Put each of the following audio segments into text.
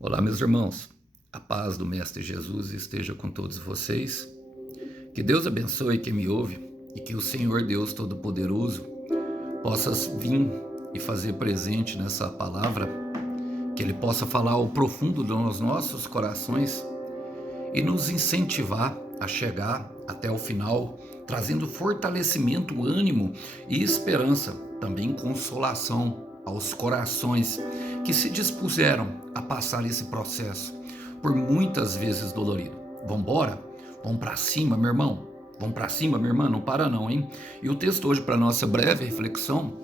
Olá, meus irmãos. A paz do Mestre Jesus esteja com todos vocês. Que Deus abençoe quem me ouve e que o Senhor Deus Todo-Poderoso possa vir e fazer presente nessa palavra, que Ele possa falar ao profundo dos nossos corações e nos incentivar a chegar até o final, trazendo fortalecimento, ânimo e esperança, também consolação aos corações que se dispuseram a passar esse processo por muitas vezes dolorido. Vamos embora? Vamos para cima, meu irmão. Vamos para cima, minha irmã, não para não, hein? E o texto hoje para nossa breve reflexão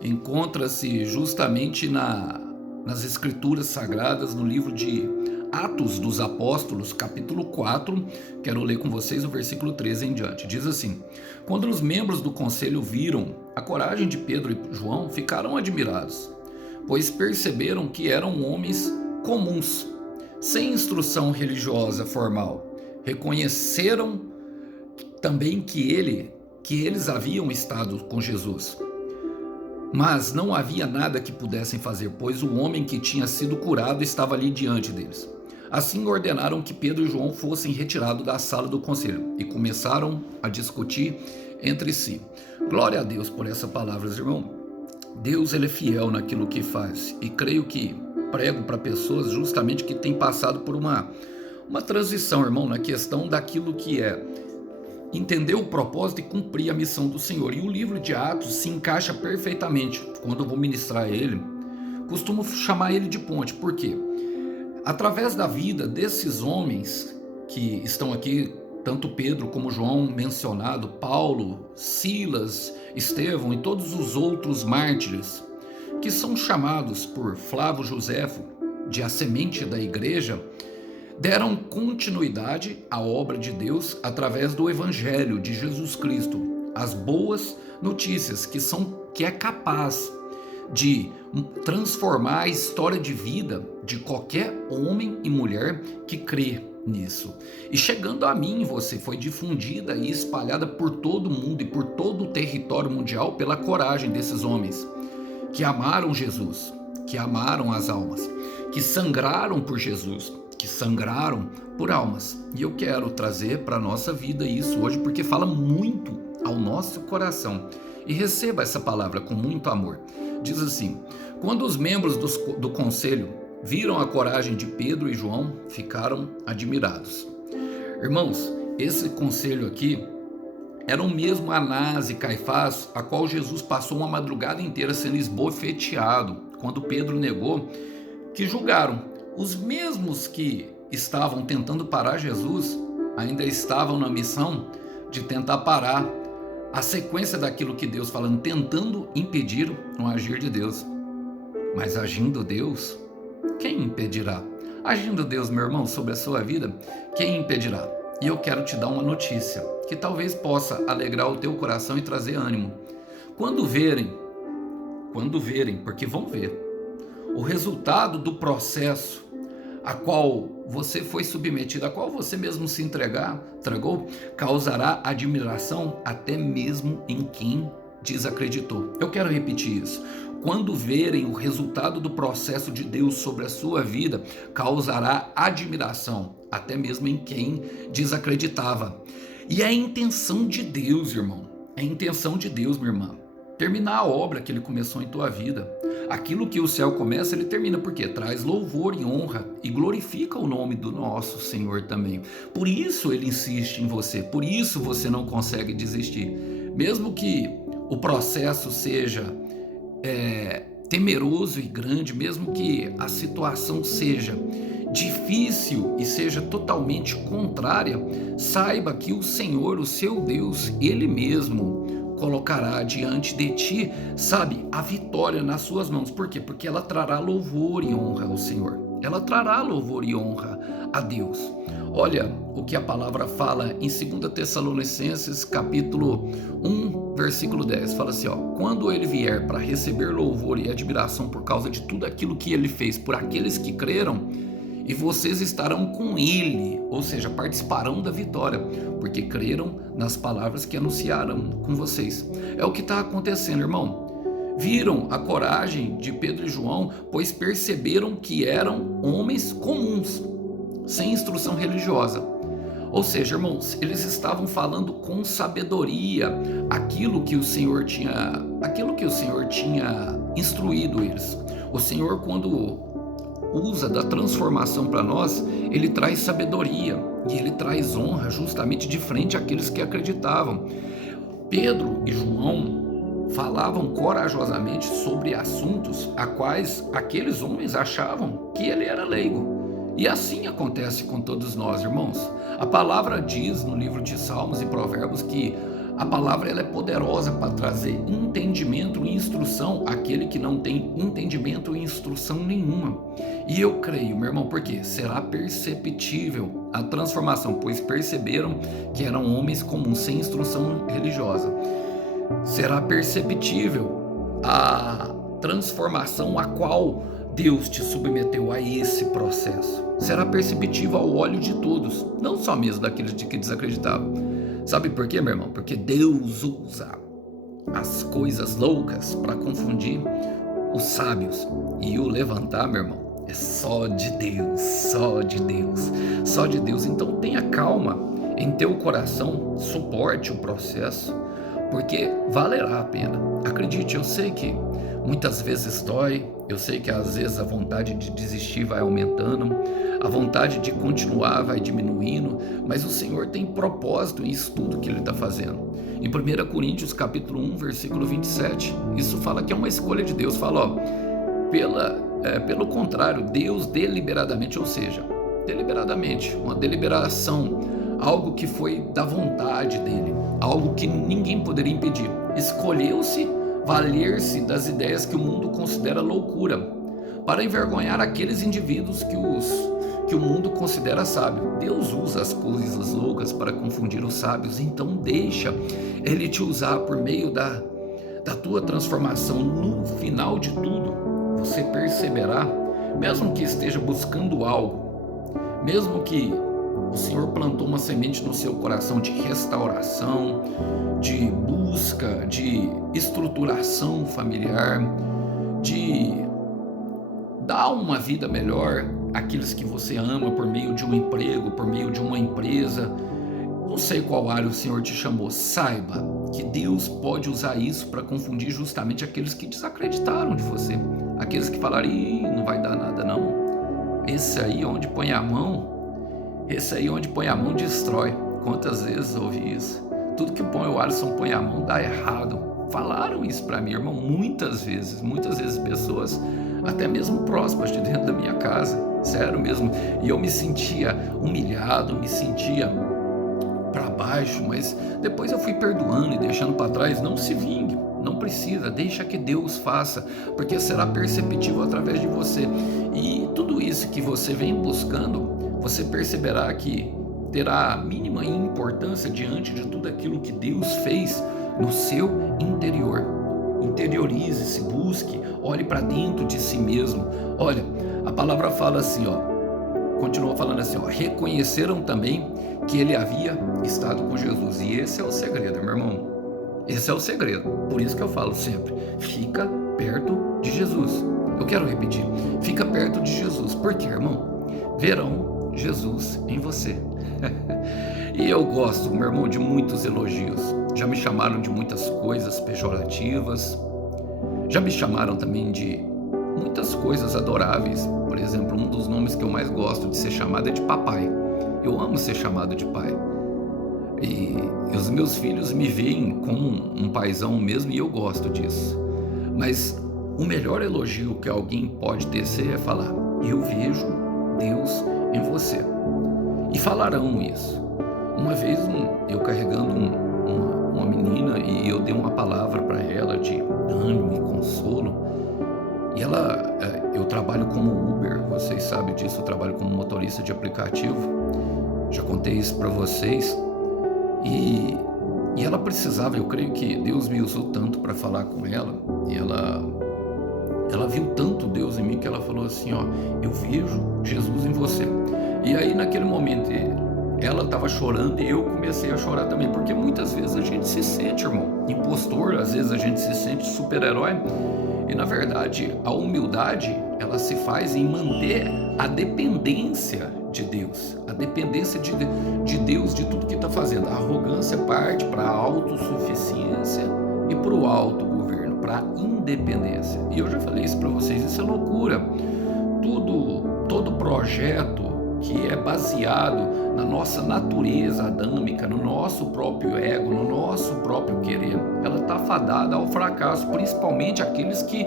encontra-se justamente nas escrituras sagradas, no livro de Atos dos Apóstolos, capítulo 4, quero ler com vocês o versículo 13 em diante. Diz assim: quando os membros do conselho viram a coragem de Pedro e João, ficaram admirados, pois perceberam que eram homens comuns, sem instrução religiosa formal. Reconheceram também que eles haviam estado com Jesus. Mas não havia nada que pudessem fazer, pois o homem que tinha sido curado estava ali diante deles. Assim ordenaram que Pedro e João fossem retirados da sala do conselho e começaram a discutir entre si. Glória a Deus por essa palavra, irmão. Deus, ele é fiel naquilo que faz, e creio que prego para pessoas justamente que têm passado por uma transição, irmão, na questão daquilo que é entender o propósito e cumprir a missão do Senhor. E o livro de Atos se encaixa perfeitamente. Quando eu vou ministrar ele, costumo chamar ele de ponte. Por quê? Através da vida desses homens que estão aqui, tanto Pedro como João mencionado, Paulo, Silas, Estevão e todos os outros mártires, que são chamados por Flávio Joséfo de a semente da igreja, deram continuidade à obra de Deus através do Evangelho de Jesus Cristo, as boas notícias que é capaz de transformar a história de vida de qualquer homem e mulher que crê nisso. E chegando a mim, você foi difundida e espalhada por todo o mundo e por todo o território mundial pela coragem desses homens que amaram Jesus, que amaram as almas, que sangraram por Jesus, que sangraram por almas. E eu quero trazer para a nossa vida isso hoje, porque fala muito ao nosso coração. E receba essa palavra com muito amor. Diz assim: quando os membros do conselho viram a coragem de Pedro e João, ficaram admirados. Irmãos, esse conselho aqui era o mesmo Anás e Caifás, a qual Jesus passou uma madrugada inteira sendo esbofeteado, quando Pedro negou, que julgaram. Os mesmos que estavam tentando parar Jesus, ainda estavam na missão de tentar parar a sequência daquilo que Deus falando, tentando impedir o agir de Deus. Mas agindo Deus, quem impedirá? Agindo Deus, meu irmão, sobre a sua vida, quem impedirá? E eu quero te dar uma notícia, que talvez possa alegrar o teu coração e trazer ânimo. Quando verem, porque vão ver, o resultado do processo a qual você foi submetido, a qual você mesmo se entregou, causará admiração até mesmo em quem desacreditou. Eu quero repetir isso. Quando verem o resultado do processo de Deus sobre a sua vida, causará admiração até mesmo em quem desacreditava. E é a intenção de Deus, irmão. É a intenção de Deus, minha irmã. Terminar a obra que Ele começou em tua vida. Aquilo que o céu começa, Ele termina, porque traz louvor e honra e glorifica o nome do nosso Senhor também. Por isso Ele insiste em você, por isso você não consegue desistir. Mesmo que o processo seja temeroso e grande, mesmo que a situação seja difícil e seja totalmente contrária, saiba que o Senhor, o seu Deus, Ele mesmo colocará diante de ti, sabe, a vitória nas suas mãos. Por quê? Porque ela trará louvor e honra ao Senhor. Ela trará louvor e honra a Deus. Olha o que a palavra fala em 2 Tessalonicenses capítulo 1, versículo 10. Fala assim, ó: quando ele vier para receber louvor e admiração por causa de tudo aquilo que ele fez por aqueles que creram, e vocês estarão com ele, ou seja, participarão da vitória, porque creram nas palavras que anunciaram com vocês. É o que está acontecendo, irmão. viram a coragem de Pedro e João, pois perceberam que eram homens comuns, sem instrução religiosa. Ou seja, irmãos, eles estavam falando com sabedoria aquilo que o Senhor tinha instruído eles. O Senhor, quando usa da transformação para nós, ele traz sabedoria e ele traz honra justamente de frente àqueles que acreditavam. Pedro e João falavam corajosamente sobre assuntos a quais aqueles homens achavam que ele era leigo. E assim acontece com todos nós, irmãos. A palavra diz no livro de Salmos e Provérbios que a palavra ela é poderosa para trazer entendimento e instrução àquele que não tem entendimento e instrução nenhuma. E eu creio, meu irmão, porque será perceptível a transformação, pois perceberam que eram homens comuns, sem instrução religiosa. Será perceptível a transformação a qual Deus te submeteu a esse processo. Será perceptível ao olho de todos, não só mesmo daqueles de que desacreditavam. Sabe por quê, meu irmão? Porque Deus usa as coisas loucas para confundir os sábios. E o levantar, meu irmão, é só de Deus, só de Deus, só de Deus. Então tenha calma em teu coração, suporte o processo, porque valerá a pena. Acredite, eu sei que muitas vezes dói, eu sei que às vezes a vontade de desistir vai aumentando, a vontade de continuar vai diminuindo, mas o Senhor tem propósito em isso tudo que Ele está fazendo. Em 1 Coríntios capítulo 1, versículo 27, isso fala que é uma escolha de Deus. Fala, ó, pelo contrário, Deus deliberadamente, ou seja, deliberadamente, uma deliberação, algo que foi da vontade dEle, algo que ninguém poderia impedir, escolheu-se valer-se das ideias que o mundo considera loucura, para envergonhar aqueles indivíduos que o mundo considera sábio. Deus usa as coisas loucas para confundir os sábios, então deixa Ele te usar por meio da tua transformação. No final de tudo, você perceberá, mesmo que esteja buscando algo, mesmo que o Senhor plantou uma semente no seu coração de restauração, de busca, de estruturação familiar, de dar uma vida melhor àqueles que você ama por meio de um emprego, por meio de uma empresa. Não sei qual área o Senhor te chamou. Saiba que Deus pode usar isso para confundir justamente aqueles que desacreditaram de você, aqueles que falaram, não vai dar nada não. Esse aí onde põe a mão destrói. Quantas vezes eu ouvi isso? Tudo que o Alisson põe a mão dá errado. Falaram isso para mim, irmão, muitas vezes pessoas, até mesmo próximas de dentro da minha casa, sério mesmo. E eu me sentia humilhado, me sentia para baixo, mas depois eu fui perdoando e deixando para trás. Não se vingue, não precisa, deixa que Deus faça, porque será perceptível através de você. E tudo isso que você vem buscando, você perceberá que terá a mínima importância diante de tudo aquilo que Deus fez no seu interior. Interiorize-se, busque, olhe para dentro de si mesmo. Olha, a palavra fala assim, continua falando assim, reconheceram também que ele havia estado com Jesus. E esse é o segredo, meu irmão. Esse é o segredo. Por isso que eu falo sempre, fica perto de Jesus. Eu quero repetir, fica perto de Jesus. Por quê, irmão? Verão Jesus em você. E eu gosto, meu irmão, de muitos elogios. Já me chamaram de muitas coisas pejorativas, já me chamaram também de muitas coisas adoráveis. Por exemplo, um dos nomes que eu mais gosto de ser chamado é de papai. Eu amo ser chamado de pai. E os meus filhos me veem como um paizão mesmo, e eu gosto disso. Mas o melhor elogio que alguém pode tecer é falar, eu vejo Deus em você. E falarão isso. Uma vez eu carregando uma menina, e eu dei uma palavra para ela de ânimo e consolo. E eu trabalho como Uber, vocês sabem disso, eu trabalho como motorista de aplicativo. Já contei isso para vocês. E ela precisava, eu creio que Deus me usou tanto para falar com ela. E ela viu tanto Deus em mim que ela falou assim, eu vejo Jesus em você. E aí naquele momento ela estava chorando e eu comecei a chorar também, porque muitas vezes a gente se sente, irmão, impostor, às vezes a gente se sente super-herói, e na verdade a humildade, ela se faz em manter a dependência de Deus, a dependência de Deus de tudo que está fazendo. A arrogância parte para a autossuficiência e para o autogoverno, para a independência. E eu já falei isso para vocês, isso é loucura. Todo projeto que é baseado na nossa natureza adâmica, no nosso próprio ego, no nosso próprio querer, ela está fadada ao fracasso, principalmente aqueles que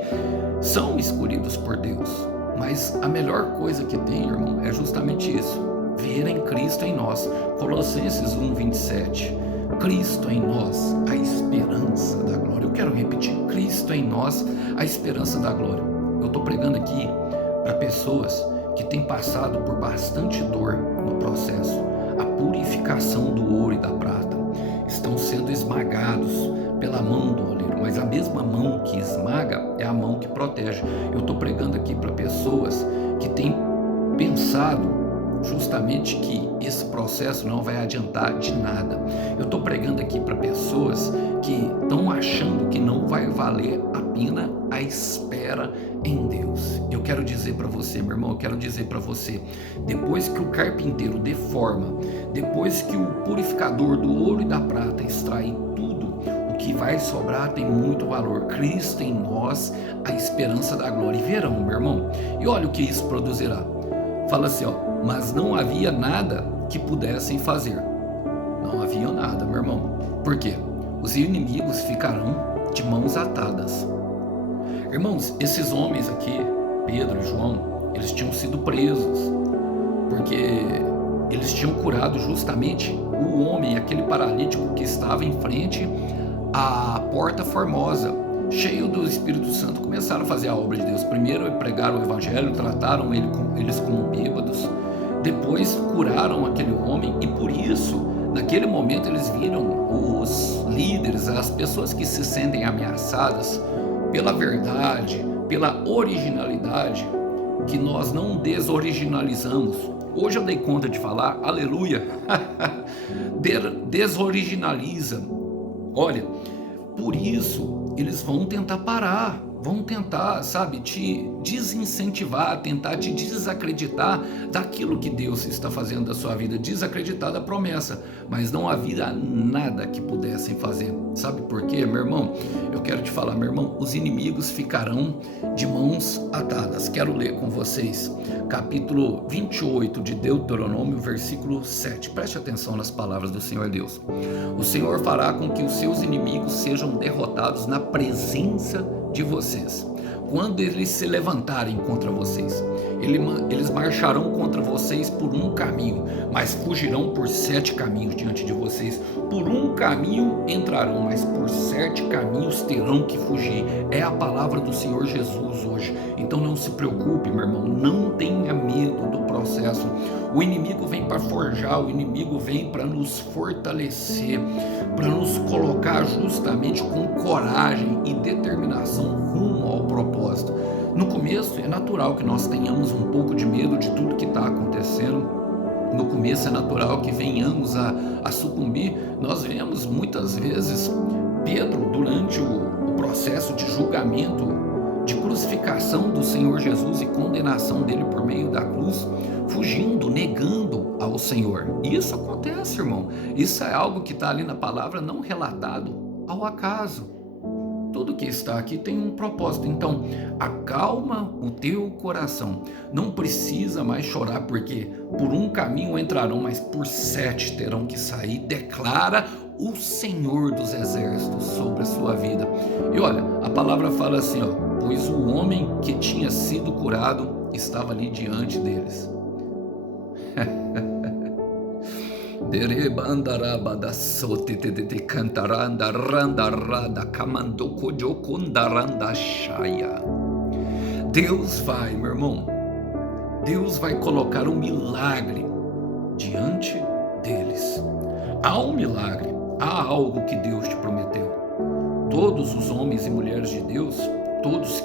são escolhidos por Deus. Mas a melhor coisa que tem, irmão, é justamente isso: ver em Cristo em nós. Colossenses 1:27. Cristo em nós, a esperança da glória. Eu quero repetir: Cristo em nós, a esperança da glória. Eu estou pregando aqui para pessoas que têm passado por bastante dor no processo. A purificação do ouro e da prata estão sendo esmagados pela mão do oleiro, mas a mesma mão que esmaga é a mão que protege. Eu estou pregando aqui para pessoas que têm pensado justamente que esse processo não vai adiantar de nada. Eu estou pregando aqui para pessoas que estão achando que não vai valer a pena a espera em Deus. Eu quero dizer para você, meu irmão, eu quero dizer para você, depois que o carpinteiro deforma, depois que o purificador do ouro e da prata extrai tudo, o que vai sobrar tem muito valor. Cristo em nós, a esperança da glória. E verão, meu irmão, e olha o que isso produzirá. Fala assim, mas não havia nada que pudessem fazer. Não havia nada, meu irmão. Por quê? Os inimigos ficarão de mãos atadas. Irmãos, esses homens aqui, Pedro e João, eles tinham sido presos, porque eles tinham curado justamente o homem, aquele paralítico que estava em frente à porta formosa. Cheio do Espírito Santo, começaram a fazer a obra de Deus. Primeiro pregaram o evangelho, trataram eles como bêbados, depois curaram aquele homem, e por isso, naquele momento, eles viram os líderes, as pessoas que se sentem ameaçadas pela verdade, pela originalidade, que nós não desoriginalizamos. Hoje eu dei conta de falar, aleluia, desoriginaliza. Olha, por isso eles vão tentar parar, vão tentar, sabe, te desincentivar, tentar te desacreditar daquilo que Deus está fazendo da sua vida, desacreditar da promessa, mas não havia nada que pudessem fazer. Sabe por quê, meu irmão? Eu quero te falar, meu irmão, os inimigos ficarão de mãos atadas. Quero ler com vocês capítulo 28 de Deuteronômio, versículo 7. Preste atenção nas palavras do Senhor Deus. O Senhor fará com que os seus inimigos sejam derrotados na presença de vocês. Quando eles se levantarem contra vocês, eles marcharão contra vocês por um caminho, mas fugirão por 7 caminhos diante de vocês. Por um caminho entrarão, mas por 7 caminhos terão que fugir. É a palavra do Senhor Jesus hoje. Então não se preocupe, meu irmão, não tenha medo do processo. O inimigo vem para forjar, o inimigo vem para nos fortalecer, para nos colocar justamente com coragem e determinação rumo ao propósito. No começo é natural que nós tenhamos um pouco de medo de tudo que está acontecendo. No começo é natural que venhamos a sucumbir. Nós vemos muitas vezes Pedro, durante o processo de julgamento, de crucificação do Senhor Jesus e condenação dele por meio da cruz, fugindo, negando ao Senhor. Isso acontece, irmão. Isso é algo que está ali na palavra, não relatado ao acaso. Tudo que está aqui tem um propósito. Então, acalma o teu coração. Não precisa mais chorar, porque por um caminho entrarão, mas por 7 terão que sair. Declara o Senhor dos Exércitos sobre a sua vida. E olha, a palavra fala assim, pois o homem que tinha sido curado estava ali diante deles. Deus vai, meu irmão, Deus vai colocar um milagre diante deles. Há um milagre, há algo que Deus te prometeu. Todos os homens e mulheres de Deus, todos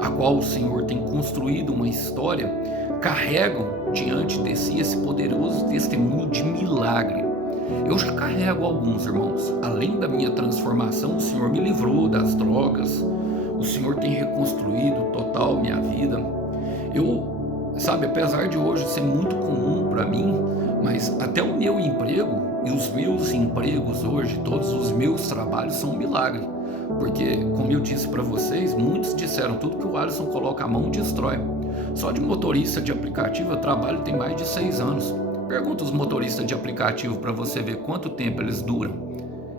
a qual o Senhor tem construído uma história, carregam diante de si esse poderoso testemunho de milagre. Eu já carrego alguns, irmãos. Além da minha transformação, o Senhor me livrou das drogas, o Senhor tem reconstruído total minha vida. Apesar de hoje ser muito comum para mim, mas até o meu emprego e os meus empregos hoje, todos os meus trabalhos são um milagre. Porque, como eu disse para vocês, muitos disseram tudo que o Alisson coloca a mão destrói. Só de motorista de aplicativo eu trabalho tem mais de 6 anos. Pergunta os motoristas de aplicativo para você ver quanto tempo eles duram.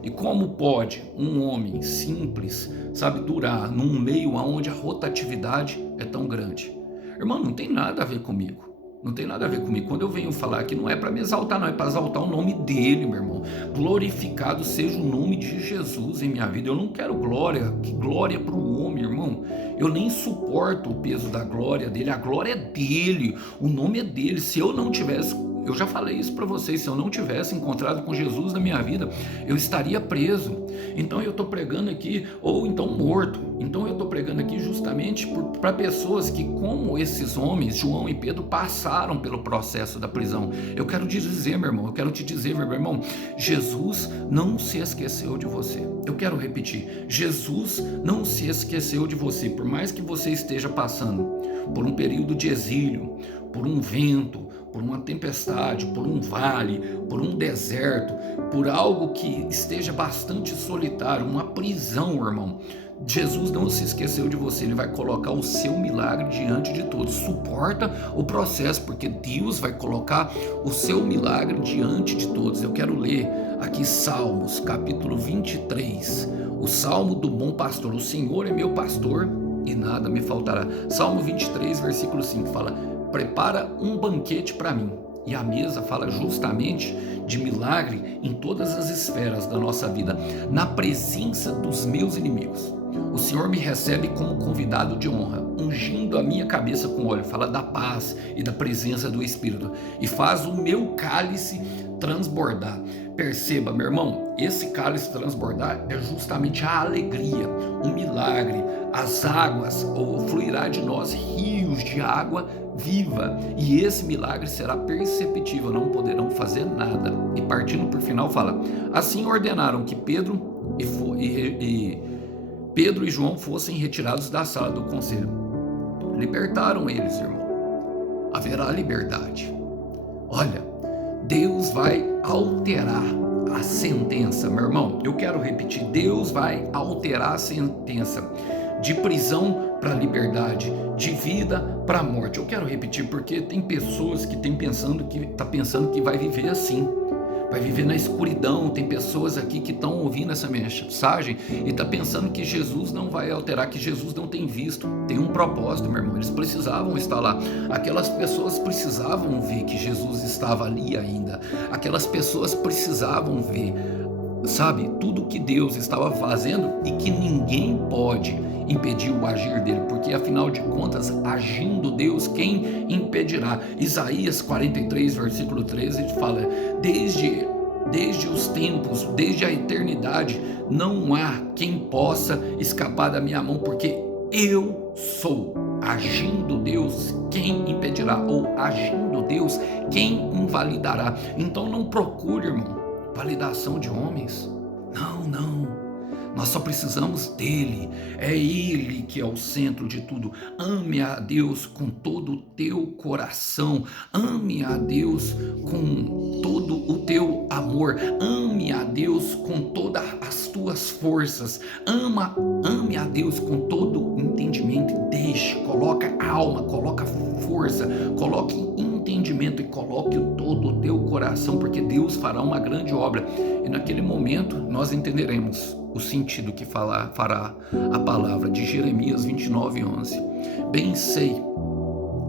E como pode um homem simples, durar num meio onde a rotatividade é tão grande? Irmão, não tem nada a ver comigo. Não tem nada a ver comigo. Quando eu venho falar aqui, não é para me exaltar, não, é para exaltar o nome dele, meu irmão. Glorificado seja o nome de Jesus em minha vida. Eu não quero glória, que glória para o homem, irmão. Eu nem suporto o peso da glória dele. A glória é dele, o nome é dele. Se eu não tivesse, eu já falei isso para vocês, se eu não tivesse encontrado com Jesus na minha vida, eu estaria preso. Então eu estou pregando aqui, ou então morto. Então eu estou pregando aqui justamente para pessoas que, como esses homens, João e Pedro, passaram pelo processo da prisão. Eu quero te dizer, meu irmão, Jesus não se esqueceu de você. Eu quero repetir, Jesus não se esqueceu de você. Por mais que você esteja passando por um período de exílio, por um vento, por uma tempestade, por um vale, por um deserto, por algo que esteja bastante solitário, uma prisão, irmão, Jesus não se esqueceu de você. Ele vai colocar o seu milagre diante de todos. Suporta o processo, porque Deus vai colocar o seu milagre diante de todos. Eu quero ler aqui Salmos, capítulo 23, o Salmo do bom pastor. O Senhor é meu pastor e nada me faltará. Salmo 23, versículo 5 fala: prepara um banquete para mim. E a mesa fala justamente de milagre em todas as esferas da nossa vida, na presença dos meus inimigos. O Senhor me recebe como convidado de honra, ungindo a minha cabeça com óleo. Fala da paz e da presença do Espírito, e faz o meu cálice transbordar. Perceba, meu irmão, esse cálice transbordar é justamente a alegria, o milagre. As águas, ou fluirá de nós rios de água viva, e esse milagre será perceptível, não poderão fazer nada. E partindo por final fala: assim ordenaram que Pedro e João fossem retirados da sala do conselho. Libertaram eles, irmão. Haverá liberdade. Olha, Deus vai alterar a sentença, meu irmão. Eu quero repetir, Deus vai alterar a sentença de prisão para liberdade, de vida para morte. Eu quero repetir porque tem pessoas que estão pensando que vai viver assim, vai viver na escuridão. Tem pessoas aqui que estão ouvindo essa mensagem e estão pensando que Jesus não vai alterar, que Jesus não tem visto. Tem um propósito, meu irmão. Eles precisavam estar lá. Aquelas pessoas precisavam ver que Jesus estava ali ainda. Aquelas pessoas precisavam ver, tudo que Deus estava fazendo, e que ninguém pode impedir o agir dele, porque afinal de contas, agindo Deus, quem impedirá? Isaías 43, versículo 13 fala: desde os tempos, desde a eternidade, não há quem possa escapar da minha mão, porque eu sou. Agindo Deus, quem impedirá? Ou agindo Deus, quem invalidará? Então não procure, irmão, validação de homens. Não. Nós só precisamos dele. É ele que é o centro de tudo. Ame a Deus com todo o teu coração. Ame a Deus com todo o teu amor. Ame a Deus com todas as tuas forças. Ame a Deus com todo o entendimento. Coloca alma, coloca força, coloque entendimento e coloque todo o teu coração, porque Deus fará uma grande obra. E naquele momento nós entenderemos o sentido que fará a palavra de Jeremias 29:11. Bem sei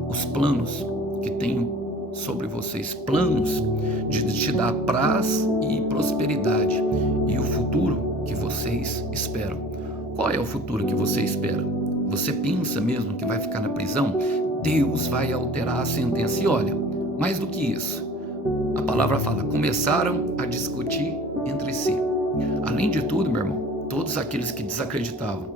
os planos que tenho sobre vocês, planos de te dar paz e prosperidade, e o futuro que vocês esperam. Qual é o futuro que você espera? Você pensa mesmo que vai ficar na prisão? Deus vai alterar a sentença. E olha, mais do que isso, a palavra fala: começaram a discutir entre si. Além de tudo, meu irmão, todos aqueles que desacreditavam,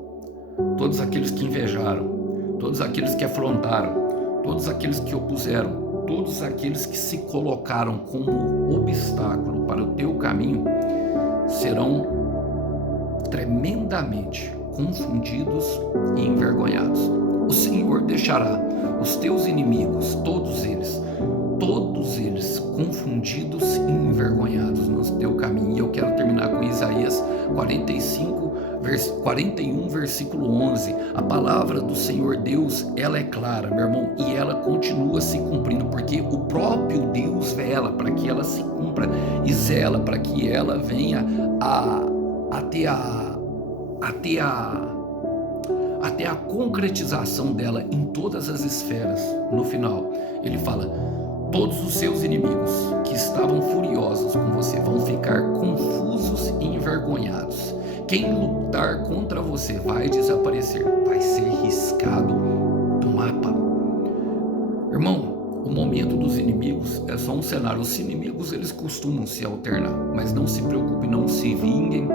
todos aqueles que invejaram, todos aqueles que afrontaram, todos aqueles que opuseram, todos aqueles que se colocaram como obstáculo para o teu caminho serão tremendamente confundidos e envergonhados. O Senhor deixará os teus inimigos, todos eles confundidos e envergonhados no teu caminho. E eu quero terminar com Isaías 41, versículo 11. A palavra do Senhor Deus, ela é clara, meu irmão, e ela continua se cumprindo, porque o próprio Deus vela para que ela se cumpra e zela para que ela venha até a concretização dela em todas as esferas. No final, ele fala: todos os seus inimigos que estavam furiosos com você vão ficar confusos e envergonhados. Quem lutar contra você vai desaparecer, vai ser riscado do mapa. Irmão, o momento dos inimigos é só um cenário. Os inimigos, eles costumam se alternar, mas não se preocupe, não se vinguem.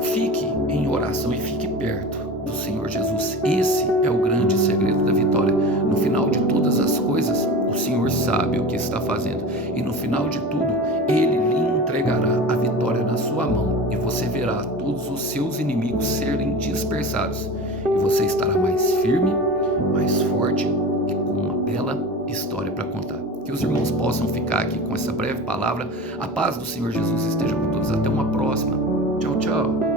Fique em oração e fique perto do Senhor Jesus. Esse é o grande segredo da vitória. No final de todas as coisas, o Senhor sabe o que está fazendo, e no final de tudo, Ele lhe entregará a vitória na sua mão, e você verá todos os seus inimigos serem dispersados, e você estará mais firme, mais forte e com uma bela história para contar. Que os irmãos possam ficar aqui com essa breve palavra. A paz do Senhor Jesus esteja com todos. Até uma próxima. Tchau, tchau.